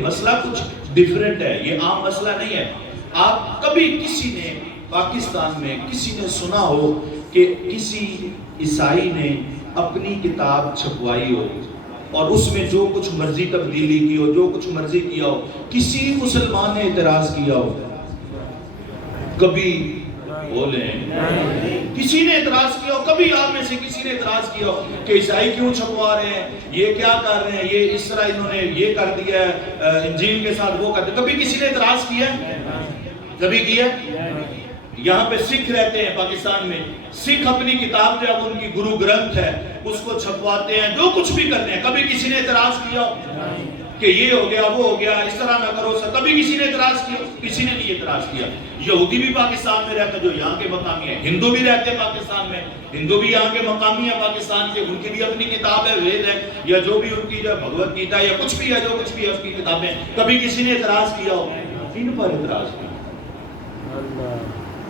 مسئلہ کچھ ڈیفرنٹ ہے، یہ عام مسئلہ نہیں ہے۔ آپ کبھی کسی نے پاکستان میں کسی نے سنا ہو کہ کسی عیسائی نے اپنی کتاب چھپوائی ہو اور اس میں جو کچھ مرضی تبدیلی کی ہو، جو کچھ مرضی کیا ہو، کسی مسلمان نے اعتراض کیا ہو؟ کبھی بولیں کسی نے اعتراض کیا ہو؟ کبھی آپ میں سے کسی نے اعتراض کیا ہو کہ عیسائی کیوں چھپوا رہے ہیں، یہ کیا کر رہے ہیں، یہ اس طرح انہوں نے یہ کر دیا ہے، انجیل کے ساتھ وہ کر دیا؟ کبھی کسی نے اعتراض کیا؟ کبھی کیا؟ یہاں پہ سکھ رہتے ہیں پاکستان میں، سکھ اپنی کتاب جو اب ان کی گرو گرنتھ ہے اس کو چھپواتے ہیں، جو کچھ بھی کرتے ہیں۔ کبھی کسی نے اعتراض کیا کہ یہ ہو گیا وہ ہو گیا، اس طرح نہ کرو؟ کبھی کسی نے اعتراض کیا؟ کسی نے نہیں اعتراض کیا۔ یہودی بھی پاکستان میں رہتا جو یہاں کے مقامی ہیں، ہندو بھی رہتے ہیں پاکستان میں، ہندو بھی یہاں کے مقامی ہیں پاکستان کے، ان کی بھی اپنی کتاب ہے، وید ہے، یا جو بھی ان کی جو بھگوت گیتا ہے یا کچھ بھی ہے، جو کچھ بھی ہے اس کی کتابیں۔ کبھی کسی نے اعتراض کیا ہو؟ ان پر اعتراض کیا؟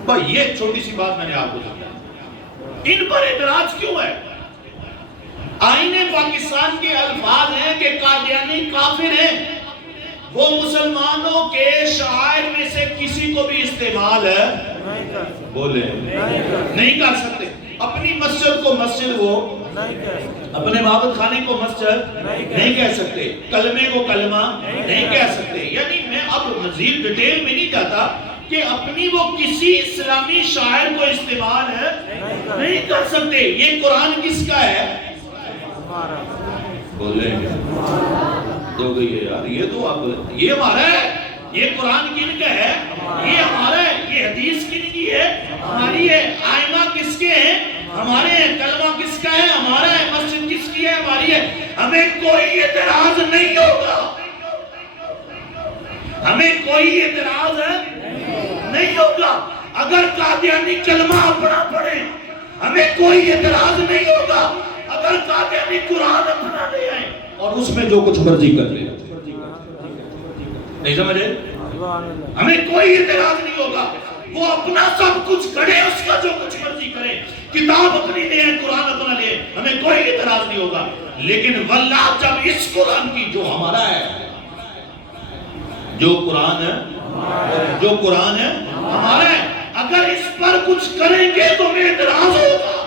بھائی یہ چھوٹی سی بات میں نے آپ کو سمجھائی، ان پر اعتراض کیوں ہے؟ آئین پاکستان کے الفاظ ہیں کہ قادیانی کافر ہیں، وہ مسلمانوں کے شعائر میں سے کسی کو بھی استعمال ہے بولے نہیں کر سکتے۔ اپنی مسجد کو مسجد، وہ اپنے معبد خانے کو مسجد نہیں کہہ سکتے، کلمے کو کلمہ نہیں کہہ سکتے۔ یعنی میں اب مزید ڈیٹیل میں نہیں جاتا کہ اپنی وہ کسی اسلامی شاعر کو استعمال ہے نہیں کر سکتے۔ یہ قرآن کس کا ہے؟ بولیں گے تو گئی ہے یار، یہ تو اب یہ ہمارا ہے، یہ قرآن کن کا ہے؟ یہ ہمارا ہے۔ یہ حدیث کن کی ہے؟ ہماری ہے۔ آئمہ کس کے ہیں؟ ہمارے ہیں۔ کلمہ کس کا ہے؟ ہمارا ہے۔ مسجد کس کی ہے؟ ہماری ہے۔ ہمیں کوئی اعتراض نہیں ہوگا، ہمیں کوئی اعتراض ہے نہیں ہوگا اگر قادیانی کلمہ اپنا پڑھے، ہمیں کوئی اعتراض نہیں ہوگا اگر قادیانی قرآن اپنا لے آئے اور اس میں جو کچھ مرضی کر لے۔ نہیں سمجھے؟ ہمیں کوئی اعتراض نہیں ہوگا، وہ اپنا سب کچھ کرے، اس کا جو کچھ مرضی کرے، کتاب اپنی لے آئے، قرآن اپنا لے، ہمیں کوئی اعتراض نہیں ہوگا۔ لیکن واللہ جب اس قرآن کی جو ہمارا ہے، جو قرآن ہے، جو قرآن ہے ہمارا ہے، اگر اس پر کچھ کریں گے تو ہمیں اعتراض ہوگا،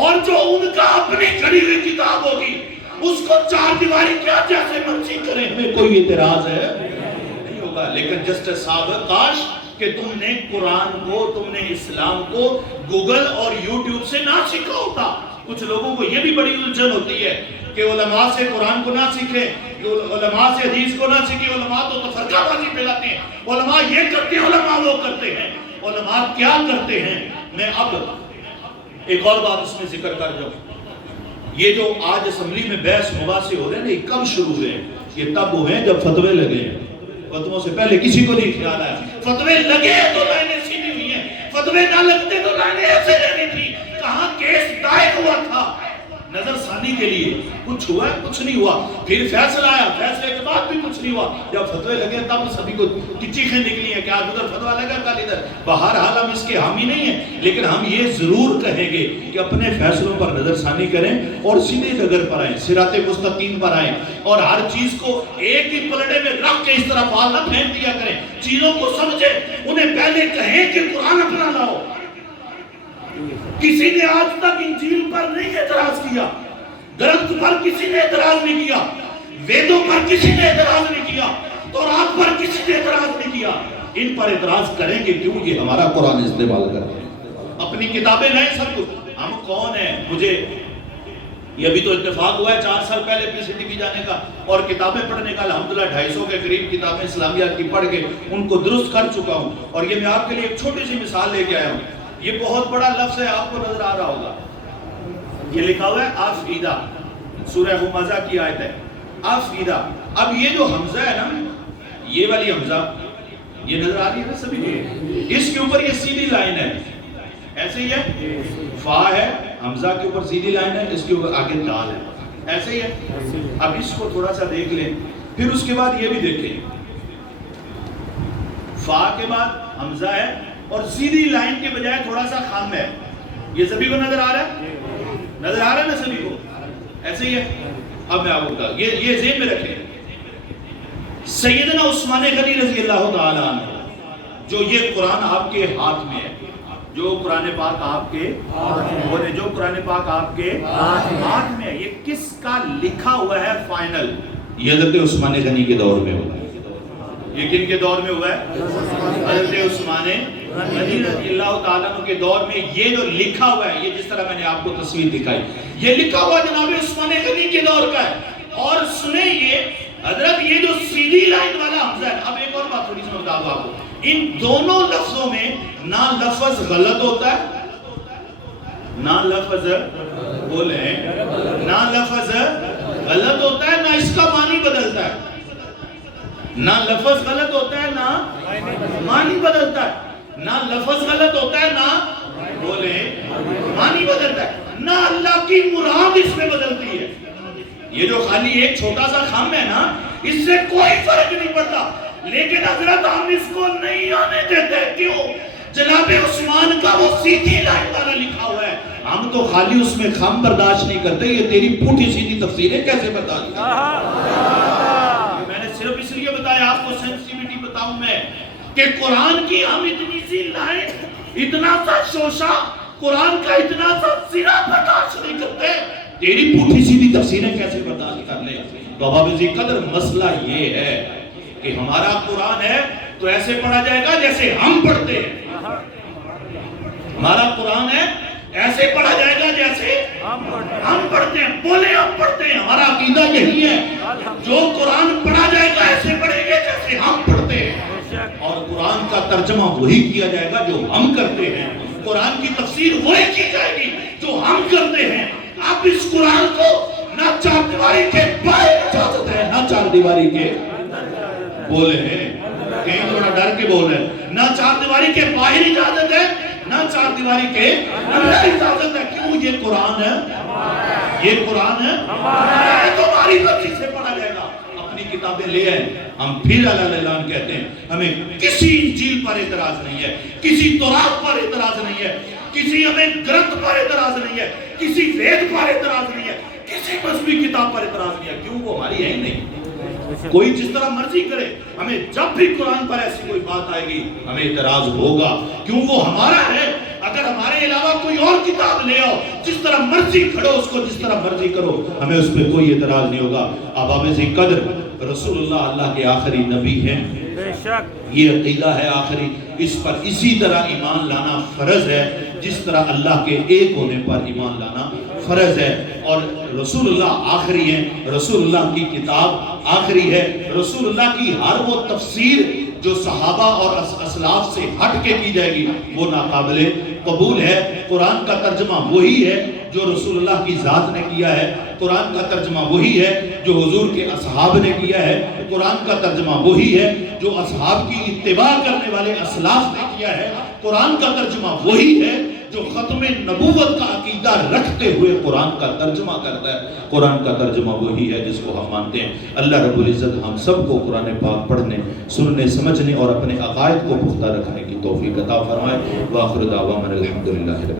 اور جو ان کا اپنی کھڑی ہوئی کتاب ہوگی اس کو چار دیواری کیا جیسے مرضی کریں، ہمیں کوئی اعتراض ہے نہیں ہوگا۔ لیکن جسٹ ثابت کاش کہ تم نے قرآن کو، تم نے اسلام کو گوگل اور یوٹیوب سے نہ سیکھا ہوتا۔ کچھ لوگوں کو یہ بھی بڑی الجھن ہوتی ہے کہ علماء سے قرآن کو نہ سیکھیں، علماء سے حدیث کو نہ سیکھیں، علماء تو فرقہ بازی پھیلاتے ہیں، علماء یہ کرتے ہیں، علماء وہ کرتے ہیں۔ علماء کیا کرتے ہیں؟ میں اب ایک اور بات اس میں ذکر کر جاؤں۔ یہ جو آج اسمبلی میں بحث مباحثے ہو رہے ہیں، یہ کب شروع ہوئے ہیں؟ یہ تب ہوئے ہیں جب فتوے لگے ہیں۔ فتووں سے پہلے کسی کو نہیں خیال آیا۔ فتوے لگے تو لائنیں سیدھی ہوئی ہیں، فتوے نہ لگتے تو لائنیں ایسے لگی تھی۔ کہاں کیس دائر ہوا تھا نظر ثانی کے لیے، کچھ ہوا ہے؟ کچھ نہیں ہوا۔ پھر فیصلہ آیا، فیصلے کے بعد بھی کچھ نہیں ہوا۔ جب فتوے لگے تب سبھی کو چیخیں نکلی ہیں کہ آج ادھر فتویٰ لگا، کل ادھر۔ بہرحال ہم اس کے حامی نہیں ہیں، لیکن ہم یہ ضرور کہیں گے کہ اپنے فیصلوں پر نظر ثانی کریں اور سیدھے ڈگر پر آئیں، صراط مستقیم پر آئیں، اور ہر چیز کو ایک ہی پلڑے میں رکھ کے اس طرح پال نہ پھینک دیا کریں۔ چیزوں کو سمجھیں، انہیں پہلے کہیں کہ قرآن اپنا لاؤ۔ کسی نے آج تک انجیل پر نہیں اعتراض کیا، گرنتھ پر کسی نے اعتراض نہیں کیا، ویدوں پر کسی نے اعتراض نہیں کیا، تورات پر کسی نے اعتراض نہیں کیا۔ ان پر اعتراض کریں گے کیوں؟ یہ ہمارا قرآن استعمال کرتے ہیں، اپنی کتابیں لائیں، سب کچھ۔ ہم کون ہیں؟ مجھے یہ ابھی تو اتفاق ہوا ہے 4 سال پہلے PCTV جانے کا اور کتابیں پڑھنے کا، الحمدللہ 250 کے قریب کتابیں اسلامیات کی پڑھ کے ان کو درست کر چکا ہوں۔ اور یہ میں آپ کے لیے ایک چھوٹی سی مثال لے کے آیا ہوں۔ یہ بہت بڑا لفظ ہے، آپ کو نظر آ رہا ہوگا، یہ لکھا ہوا ہے آفیدہ، سورہ ہمزہ کی آیت ہے، آفیدہ۔ اب یہ جو حمزہ ہے نا، یہ والی حمزہ، یہ نظر آ رہی ہے نا سبھی کو؟ اس کے اوپر یہ سیدھی لائن ہے، ایسے ہی ہے، فا ہے، حمزہ کے اوپر سیدھی لائن ہے، اس کے اوپر آگے دال ہے، ایسے ہی ہے۔ اب اس کو تھوڑا سا دیکھ لیں، پھر اس کے بعد یہ بھی دیکھیں، فا کے بعد حمزہ ہے اور سیدھی لائن کے بجائے تھوڑا سا خم ہے۔ یہ سبھی کو نظر آ رہا ہے؟ نظر آ رہا ہے نا سبھی کو؟ ایسے ہی ہے۔ اب میں آپ کو بتا، یہ ذہن میں رکھیں، سیدنا عثمان غنی رضی اللہ تعالیٰ عنہ جو یہ قرآن آپ کے ہاتھ میں ہے، جو قرآن پاک آپ کے بولے جو قرآن پاک آپ کے ہاتھ میں ہے، یہ کس کا لکھا ہوا ہے فائنل؟ یہ حضرت عثمان غنی کے دور میں ہوا ہے۔ یہ کن کے دور میں ہوا ہے؟ حضرت عثمان غنی رضی اللہ تعالیٰ عنہ کے دور میں یہ جو لکھا ہوا ہے، یہ جس طرح میں نے آپ کو تصویر دکھائی، یہ لکھا ہوا جناب عثمان غنی کے دور کا ہے۔ اور سنیں یہ حضرت یہ جو سیدھی لائن والا حمزہ ہے، اب ایک اور بات تھوڑی سی میں بتا دوں آپ کو، ان دونوں لفظوں میں نہ لفظ غلط ہوتا ہے، نہ لفظ بولیں نہ لفظ غلط ہوتا ہے، نہ اس کا معنی بدلتا ہے، نہ لفظ غلط ہوتا ہے نہ معنی بدلتا ہے، نہ لفظ غلط ہوتا ہے نہ بولیں معنی بدلتا ہے، نہ اللہ کی مراد اس میں بدلتی ہے۔ یہ جو خالی ایک چھوٹا سا خم ہے نا، اس سے کوئی فرق نہیں پڑتا، لیکن حضرت ہم اس کو نہیں آنے دیتے۔ کیوں؟ جناب عثمان کا وہ سیدھی لائن والا لکھا ہوا ہے، ہم تو خالی اس میں خم برداشت نہیں کرتے، یہ تیری پوٹھی سیدھی تفسیریں کیسے برداشت کرتے؟ میں نے صرف اس لیے بتایا آپ کو، سینسٹیویٹی بتاؤں میں کہ قرآن کی ہم اتنی سی لائن، اتنا سا شوشہ، قرآن کا اتنا سا سرا برداشت نہیں کرتے، تیری پوٹھی سیدھی تفسیریں کیسے برداشت کر لیں؟ تو اب اسی قدر مسئلہ یہ ہے کہ ہمارا قرآن ہے تو ایسے پڑھا جائے گا جیسے ہم پڑھتے ہیں، ہمارا قرآن ہے ایسے پڑھا جائے گا جیسے ہم پڑھتے ہیں، بولے ہم پڑھتے ہیں، ہمارا عقیدہ یہی ہے، جو قرآن پڑھا جائے گا ایسے پڑھیں گے جیسے ہم پڑھتے ہیں، اور قرآن کا ترجمہ وہی کیا جائے گا جو ہم کرتے ہیں، قرآن کی تفسیر وہی کی جائے گی جو ہم کرتے ہیں۔ آپ اس قرآن کو نہ چار دیواری کے باہر اجازت ہے، نہ چار دیواری کے بولے ہیں، کہیں تھوڑا ڈر کے بول رہے ہیں، نہ چار دیواری کے باہر اجازت ہے، نہ چار دیواری کے اندر اجازت ہے۔ کیوں؟ یہ قرآن ہے، یہ قرآن ہے، یہ تمہاری مرضی سے پڑھا جائے گا۔ اپنی کتابیں لے آئیں، ہم پھر اعلان کہتے ہیں، ہمیں کسی انجیل پر اعتراض نہیں ہے، کسی تورات پر اعتراض نہیں ہے، کسی ہمیں گرنتھ پر اعتراض نہیں ہے، کسی وید پر اعتراض نہیں ہے، کسی مذہبی کتاب پر اعتراض نہیں ہے۔ کیوں؟ وہ ہماری ہے ہی نہیں۔ کوئی جس طرح مرضی کرے، ہمیں جب بھی قرآن پر ایسی کوئی بات آئے گی ہمیں اعتراض ہوگا، کیوں؟ وہ ہمارا ہے۔ اگر ہمارے علاوہ کوئی اور کتاب لے آؤ، جس طرح مرضی کھڑو اس کو، جس طرح مرضی کرو، ہمیں اس پہ کوئی اعتراض نہیں ہوگا۔ اب آپ سے قدر رسول اللہ کے آخری نبی ہیں، یہ عقیدہ ہے آخری، اس پر اسی طرح ایمان لانا فرض ہے جس طرح اللہ کے ایک ہونے پر ایمان لانا فرض ہے۔ اور رسول اللہ آخری ہیں، رسول اللہ کی کتاب آخری ہے، رسول اللہ کی ہر وہ تفسیر جو صحابہ اور اسلاف سے ہٹ کے کی جائے گی وہ ناقابل قبول ہے۔ قرآن کا ترجمہ وہی ہے جو رسول اللہ کی ذات نے کیا ہے، قرآن کا ترجمہ وہی ہے جو حضور کے اصحاب نے کیا ہے، قرآن کا ترجمہ وہی ہے جو اصحاب کی اتباع کرنے والے اسلاف نے کیا ہے، قرآن کا ترجمہ وہی ہے جو ختم نبوت کا عقیدہ رکھتے ہوئے قرآن کا ترجمہ کرتا ہے، قرآن کا ترجمہ وہی ہے جس کو ہم مانتے ہیں۔ اللہ رب العزت ہم سب کو قرآن پاک پڑھنے، سننے، سمجھنے اور اپنے عقائد کو پختہ رکھنے کی توفیق عطا فرمائے۔ وآخر دعوانا الحمدللہ۔